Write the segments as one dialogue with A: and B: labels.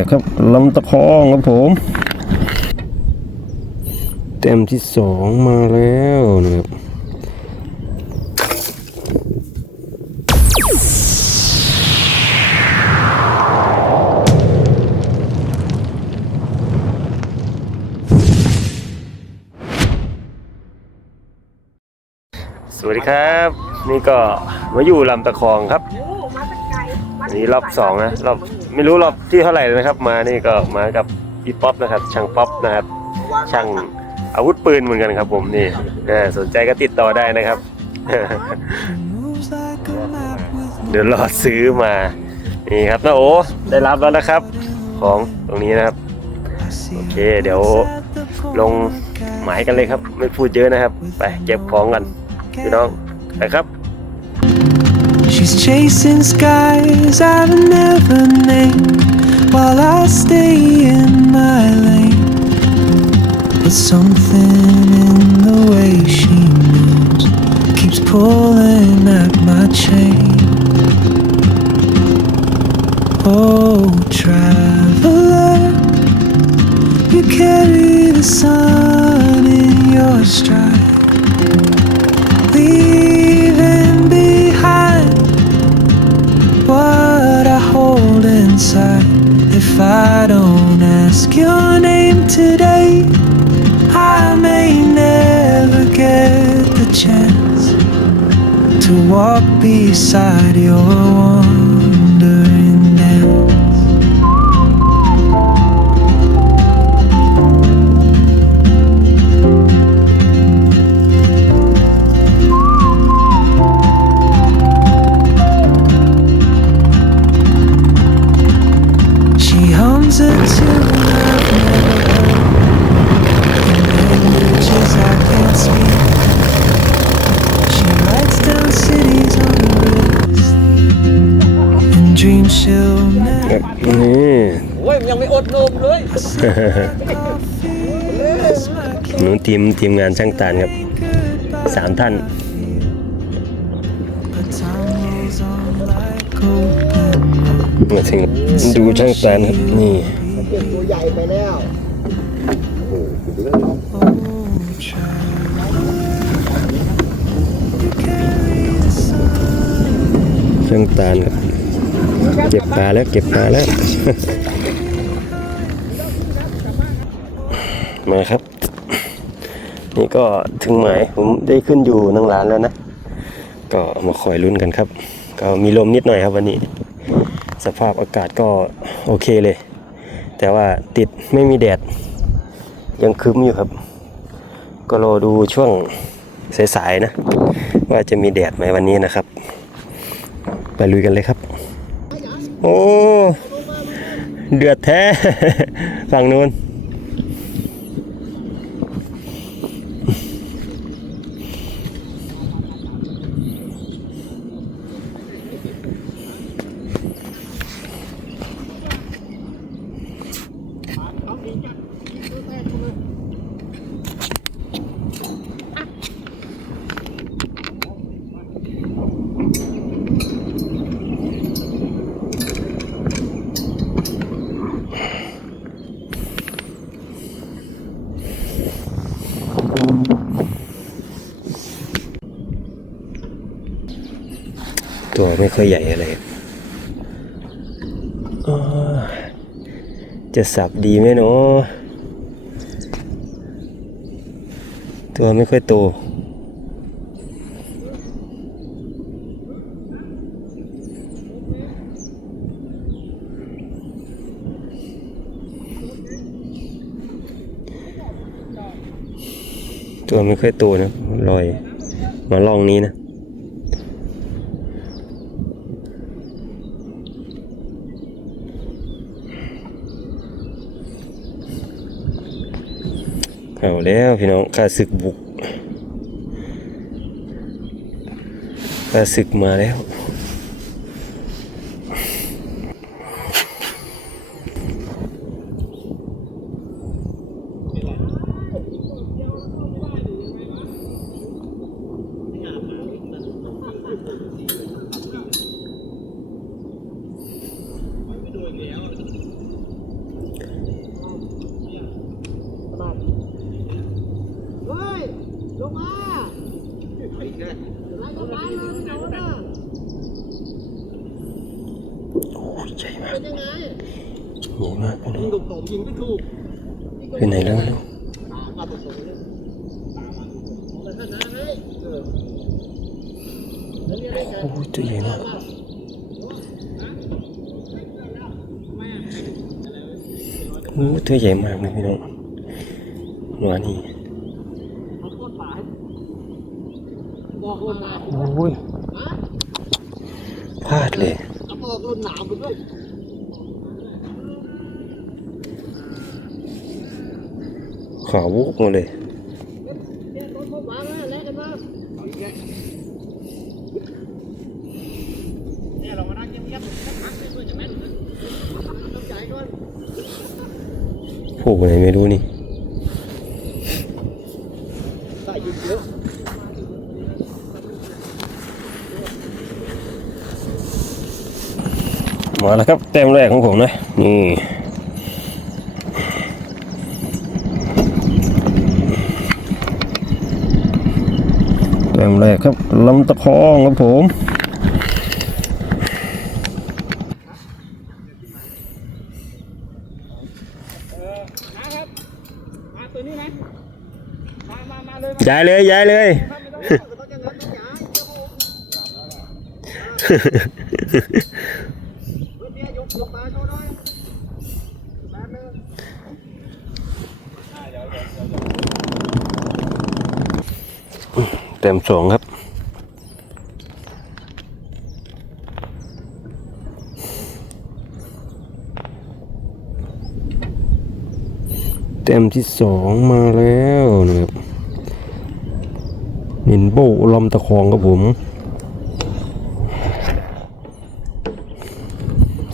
A: กครับลำตะคองครับผมเต็มที่สองมาแล้วนะครับสวัสดีครับ นี่ก็มาอยู่ลำตะคองครับ นี่รอบสองนะรอบไม่รู้รอบที่เท่าไหร่เลยนะครับ มานี่ก็มากับพี่ป๊อปนะครับ ช่างป๊อปนะครับ ช่างอาวุธปืนเหมือนกันครับผมนี่สนใจก็ติดต่อได้นะครับ เดี๋ยวรอซื้อมานี่ครับน้าโอได้รับแล้วนะครับ ของตรงนี้นะครับ โอเค เดี๋ยวลงหมายกันเลยครับ ไม่พูดเยอะนะครับ ไปเก็บของกันพี่น้องไปครับ
B: She's chasing skies I've never named while I stay in my lane. But something in the way she moves keeps pulling at my chain. Oh, traveler, you carry the sun in your stride your name today, I may never get the chance to walk beside your wandering
C: ม
A: ทีมงานช่างตาลครับ
B: goodbye.
A: สามท่าน
B: But time rolls on like open
A: มาถึงดูช่างตาลครับนี่
C: ตัวใหญ่ไปแล้ว
A: ช่างตาลครับเก็บปลาแล้วเก็บปลาแล้ว มาครับ นี่ก็ถึงหมายผมได้ขึ้นอยู่นั่งร้านแล้วนะ ก็มาคอยลุ้นกันครับ ก็มีลมนิดหน่อยครับวันนี้ สภาพอากาศก็โอเคเลย แต่ว่าติดไม่มีแดด ยังคึ้มอยู่ครับ ก็รอดูช่วงสายๆนะ ว่าจะมีแดดไหมวันนี้นะครับ ไปลุยกันเลยครับ โอ้ เดือดแท้ ฝั่งนู้น ตัวไม่ค่อยใหญ่อะไรจะสับดีไหมเนาะตัวไม่ค่อยโตตัวไม่ค่อยโตนะลอยมาล่องนี้นะ เอาแล้วพี่น้องข้าศึกบุกข้าศึกมาแล้ว
C: เงมาอีกนะไล่กันไปเลยโดนนะ
A: โอ้ยใหญ่มาก
C: เป็นยังไง
A: ใหญ่มากพี่น้
C: ยิ
A: องง
C: ตรงๆยิงไม่ถูก
A: ไปไหนแล้วไม่รู้
C: มาตรงๆเลยแต่ถ้าน้าให้เออแล้วเรียกได้ไง
A: โอ้ยตัวใหญ่มากโอ้ยตัวใหญ่มากเลยพี่น้องหัวนี่
C: เอาโคตรป่าให้บอกลมหนาว
A: โอ้ย
C: ฮะ
A: พลาดเลย
C: เอาบอกลมหนาวไปด้วย
A: ขาววุกหมดเลย
C: เนี่ยต้นมะพร้าวนะแลกกันมาเอาอีกแล้วเนี่ยเรามานั่งเงียบๆสักพักให้เพื่อนจะแม่นนะต้องจ่ายก่อน
A: โผล่ไปไหนไม่รู้นี่
C: ได้ยิงเยอะ
A: มาแล้วครับแต้มแรกของผมนะนี่แต้มแรกครับลำตะคองครับผม
C: นะครับมาตัวนี้ไหมมามามาเลย
A: ย้ายเลยย้ายเลย
C: เต็
A: มสองครับเต็มที่สองมาแล้วนะครับนินโบลอมตะคองครับผม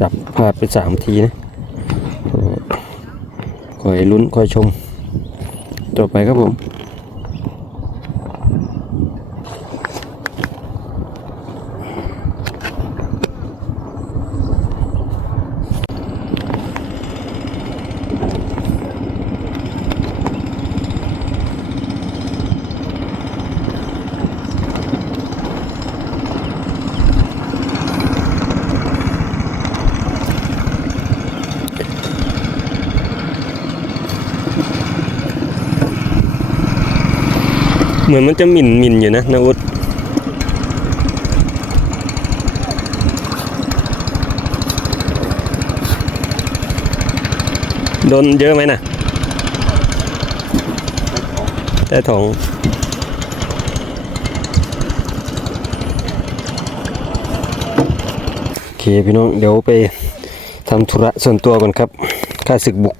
A: สับ พลาดไปสามทีนะคอยลุ้นคอยชม ต่อไปครับผม เหมือนมันจะหมิ่นหมิ่นอยู่นะนาอุดโดนเยอะไหมนะแต่ถองโอเคพี่น้องเดี๋ยวไปทำธุระส่วนตัวก่อนครับ ค่าศึกบุก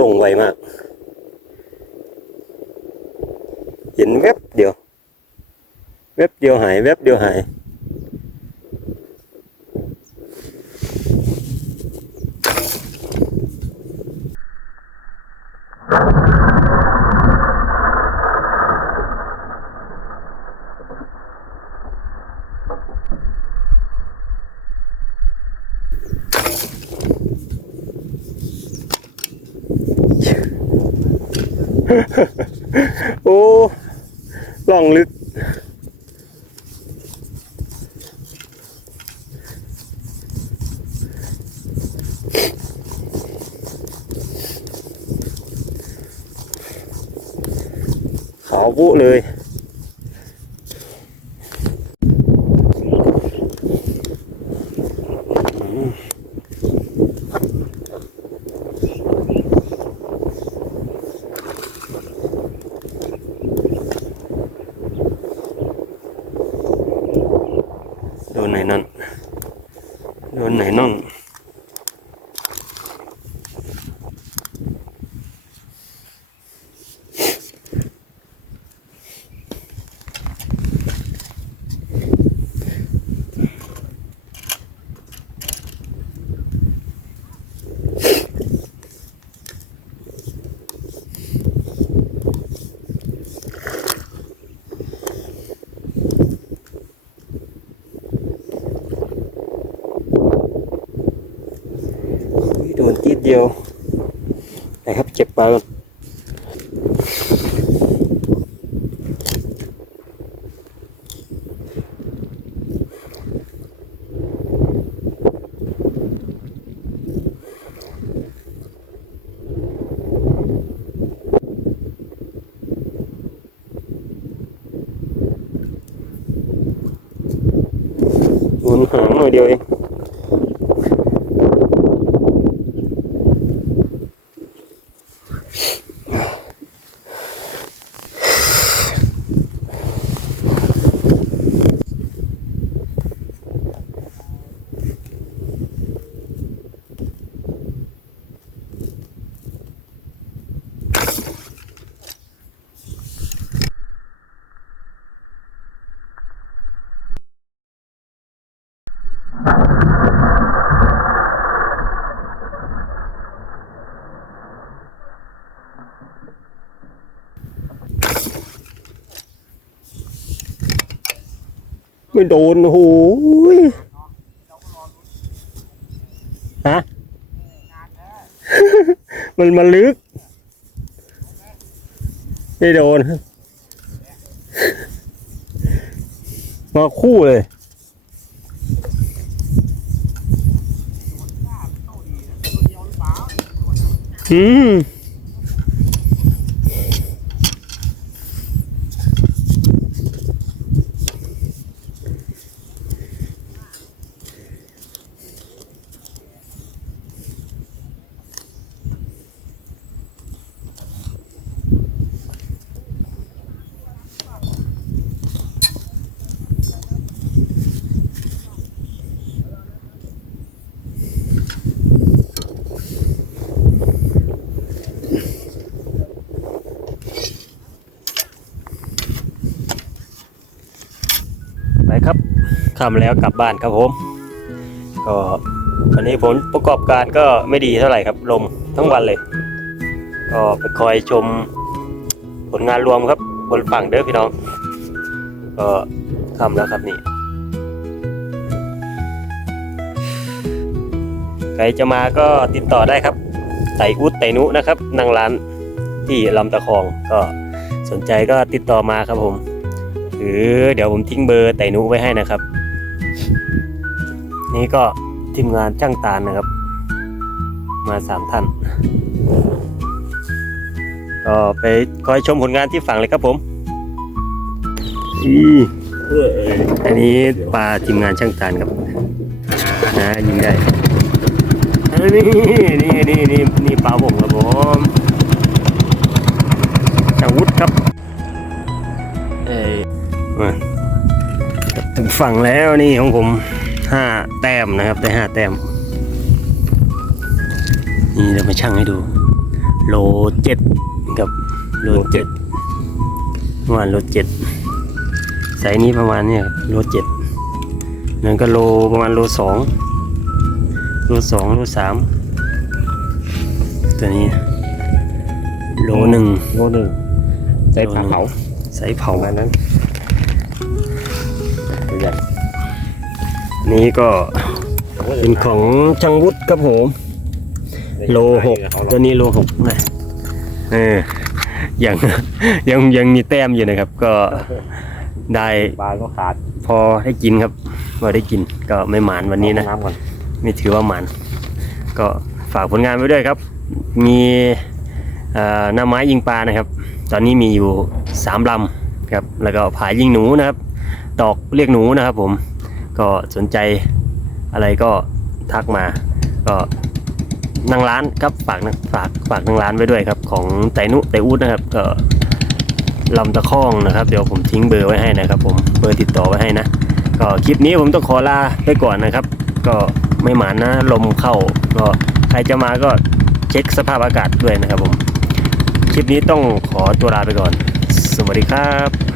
A: ลงไวมาก เห็นแวบเดียว แวบเดียวหาย แวบเดียวหาย โอ้ล่องลึก ขาวบุเลย โดนไหนนั่น โติดเดียวนะครับเก็บปลาก่อนหมุนหางหน่อยเดียวเอง ไม่โดนโอ้โหยฮะมันมาลึก ไม่โดน มาคู่เลยอืม ไปครับ ค่ำแล้วกลับบ้านครับผม ก็วันนี้ผลประกอบการก็ไม่ดีเท่าไหร่ครับลมทั้งวันเลย ก็ไปคอยชมผลงานรวมครับบนฝั่งเด้อพี่น้อง ก็ค่ำแล้วครับนี่ใครจะมาก็ติดต่อได้ครับไตอุดไตนุนะครับนั่งร้านที่ลำตะคองก็สนใจก็ติดต่อมาครับผม หรือเดี๋ยวผมทิ้งเบอร์ไตนุไว้ให้นะครับ นี่ก็ทีมงานช่างตาลนะครับ มาสามท่าน ก็ไปคอยชมผลงานที่ฝั่งเลยครับผมอีอันนี้ปลาทีมงานช่างตาลครับนะยิงได้นนี้นี่นี่นี่นี่ปลาผมครับผมช่าวุฒิครับเอ้ยมา ฝั่งแล้วนี่ของผมห้าแต้มนะครับได้ห้าแต้ม นี่เรามาชั่งให้ดู โลเจ็ดกับโลเจ็ดประมาณโลเจ็ดไซส์นี้ประมาณเนี้ยครับโลเจ็ดนั่นก็โลประมาณโลสองโลสองโลสามตัวนี้ โลหนึ่ง
C: โลหนึ่งใจปลาเผา
A: ใส่เผา
C: ประมาณนั้น
A: นี่ก็เป็นของช่างวุฒิครับผมโลหกตัวนี้โลหกนะเออยังยังยังมีแต้มอยู่นะครับ ก็ได้
C: ปลาก็ขาด
A: พอให้กินครับพอได้กินก็ไม่หมานวันนี้นะ
C: น้ำก่อน
A: ไม่ถือว่าหมานก็ฝากผลงานไว้ด้วยครับ มีเอ่อหน้าไม้ยิงปลานะครับ ตอนนี้มีอยู่สามลำครับแล้วก็ผายยิงหนูนะครับ ดอกเรียกหนูนะครับผม ก็สนใจอะไรก็ทักมา ก็นั่งร้านครับฝากนะฝากฝากนั่งร้านไว้ด้วยครับ ของไตนุไตอูดนะครับก็ลำตะข้องนะครับ เดี๋ยวผมทิ้งเบอร์ไว้ให้นะครับ ผมเบอร์ติดต่อไว้ให้นะ ก็คลิปนี้ผมต้องขอลาไปก่อนนะครับ ก็ไม่หมานนะลมเข้า ก็ใครจะมาก็เช็คสภาพอากาศด้วยนะครับผม คลิปนี้ต้องขอตัวลาไปก่อน สวัสดีครับ